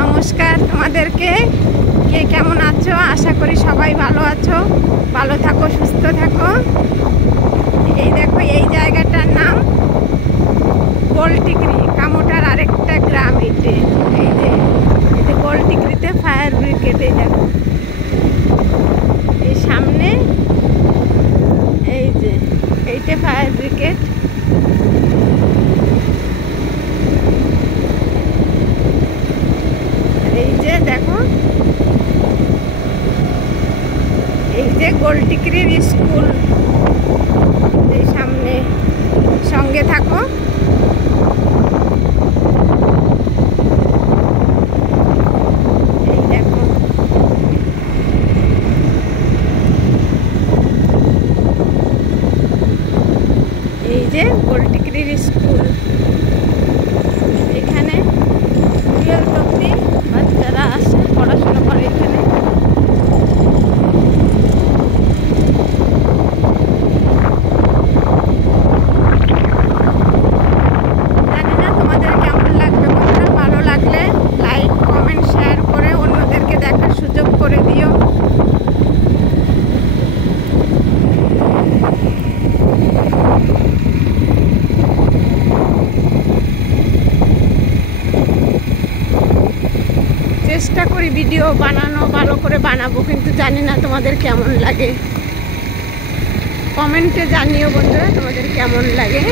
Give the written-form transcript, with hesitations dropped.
নমস্কার তোমাদেরকে। কে কেমন আছো? আশা করি সবাই ভালো আছো। ভালো থাকো, সুস্থ থাকো। এই দেখো, এই জায়গাটার নাম গোলটিকরি, কামোটার আরেকটা গ্রাম। এই যে গোলটিকরিতে ফায়ার ব্রিগেড। এই দেখো, এই সামনে এইটা ফায়ার ব্রিগেড। এই যে দেখো, এই যে গোলটিকরির স্কুল, এই সামনে। সঙ্গে থাকো। এই দেখো, এই যে গোলটিকরির স্কুল। এখানে 12 অবধি বাচ্চারা আসে, পড়াশোনা করে এখানে। জানি না তোমাদের কেমন লাগবে বন্ধুরা। ভালো লাগলে লাইক, কমেন্ট, শেয়ার করে অন্যদেরকে দেখার সুযোগ করে দিও। চেষ্টা করি ভিডিও বানানো, ভালো করে বানাবো, কিন্তু জানি না তোমাদের কেমন লাগে। কমেন্টে জানিও বন্ধুরা তোমাদের কেমন লাগে।